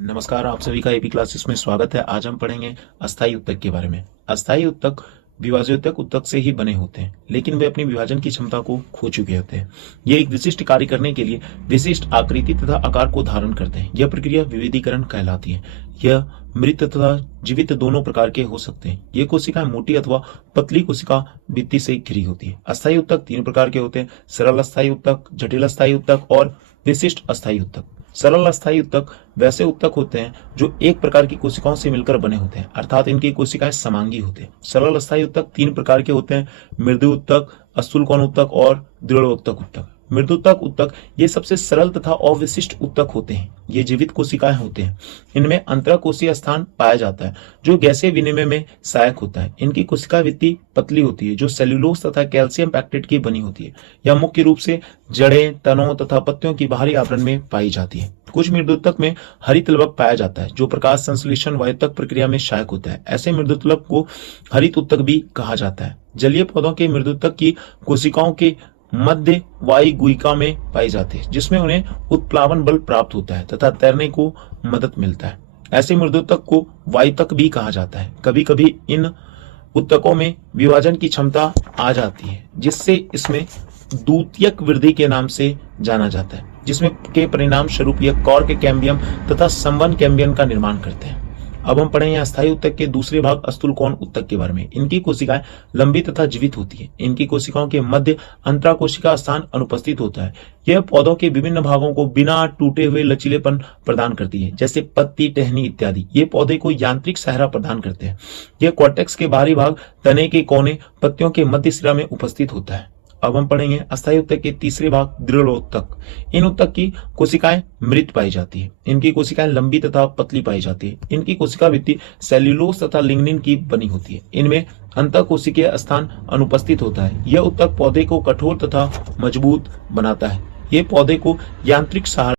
नमस्कार, आप सभी का एपी क्लासेस में स्वागत है। आज हम पढ़ेंगे अस्थायी उत्तक के बारे में। अस्थायी उत्तक विभाज्योतक उत्तक से ही बने होते हैं, लेकिन वे अपनी विभाजन की क्षमता को खो चुके होते हैं। ये एक विशिष्ट कार्य करने के लिए विशिष्ट आकृति तथा आकार को धारण करते हैं। यह प्रक्रिया विभेदीकरण कहलाती है। यह मृत तथा जीवित दोनों प्रकार के हो सकते हैं। ये कोशिकाएं मोटी अथवा पतली कोशिका भित्ति से घिरी होती है। अस्थायी उत्तक तीन प्रकार के होते हैं: सरल अस्थायी उत्तक, जटिल अस्थायी उत्तक और विशिष्ट अस्थायी उत्तक। सरल अस्थायी उत्तक वैसे उत्तक होते हैं जो एक प्रकार की कोशिकाओं से मिलकर बने होते हैं, अर्थात इनकी कोशिकाएं समांगी होते हैं। सरल अस्थायी उत्तक तीन प्रकार के होते हैं: मृदु उत्तक, अस्तूलकोण उत्तक और दृढ़ोत्तक उत्तक। मृदुत्तक उत्तक ये सबसे सरल तथा अविशिष्ट उत्तक होते हैं। ये जीवित कोशिकाएं होते हैं। इनमें अंतराकोशीय स्थान पाया जाता है जो गैसीय विनिमय में सहायक होता है। इनकी कोशिका भित्ति पतली होती है जो सेल्यूलोज तथा कैल्शियम पैक्टेट की बनी होती है। यह मुख्य रूप से जड़ें, तनों तथा पत्तियों की बाहरी आवरण में पाई जाती है। कुछ मृदुत्तक में हरित लवक पाया जाता है जो प्रकाश संश्लेषण वायुत्तक प्रक्रिया में सहायक होता है। ऐसे मृदुत्तक को हरित उत्तक भी कहा जाता है। जलीय पौधों के मृदुत्तक की कोशिकाओं के मध्य वायु गुहिका में पाई जाती है, जिसमें उन्हें उत्प्लावन बल प्राप्त होता है तथा तैरने को मदद मिलता है। ऐसे मृदुत्तक को वायुत्तक भी कहा जाता है। कभी कभी इन उत्तकों में विभाजन की क्षमता आ जाती है, जिससे इसमें द्वितीयक वृद्धि के नाम से जाना जाता है, जिसमें के परिणाम स्वरूप यह कॉर्क कैम्बियम तथा संवहन कैम्बियम का निर्माण करते हैं। अब हम पढ़ेंगे अस्थायी उत्तक के दूसरे भाग अस्तूलकोण उत्तक के बारे में। इनकी कोशिकाएं लंबी तथा जीवित होती है। इनकी कोशिकाओं के मध्य अंतराकोशिका स्थान अनुपस्थित होता है। यह पौधों के विभिन्न भागों को बिना टूटे हुए लचीलेपन प्रदान करती है, जैसे पत्ती, टहनी इत्यादि। ये पौधे को यांत्रिक सहारा प्रदान करते हैं। यह कॉर्टेक्स के बाहरी भाग, तने के कोने, पत्तियों के मध्य सिरा में उपस्थित होता है। अब हम पढ़ेंगे अस्थायी उत्तक के तीसरे भाग दृढ़ोत्तक। इन उत्तक की कोशिकाएं मृत पाई जाती है। इनकी कोशिकाएं लंबी तथा पतली पाई जाती है। इनकी कोशिका भित्ति सेल्यूलोज तथा लिग्निन की बनी होती है। इनमें अंतःकोशिकीय स्थान अनुपस्थित होता है। यह उत्तक पौधे को कठोर तथा मजबूत बनाता है। ये पौधे को यांत्रिक सहारा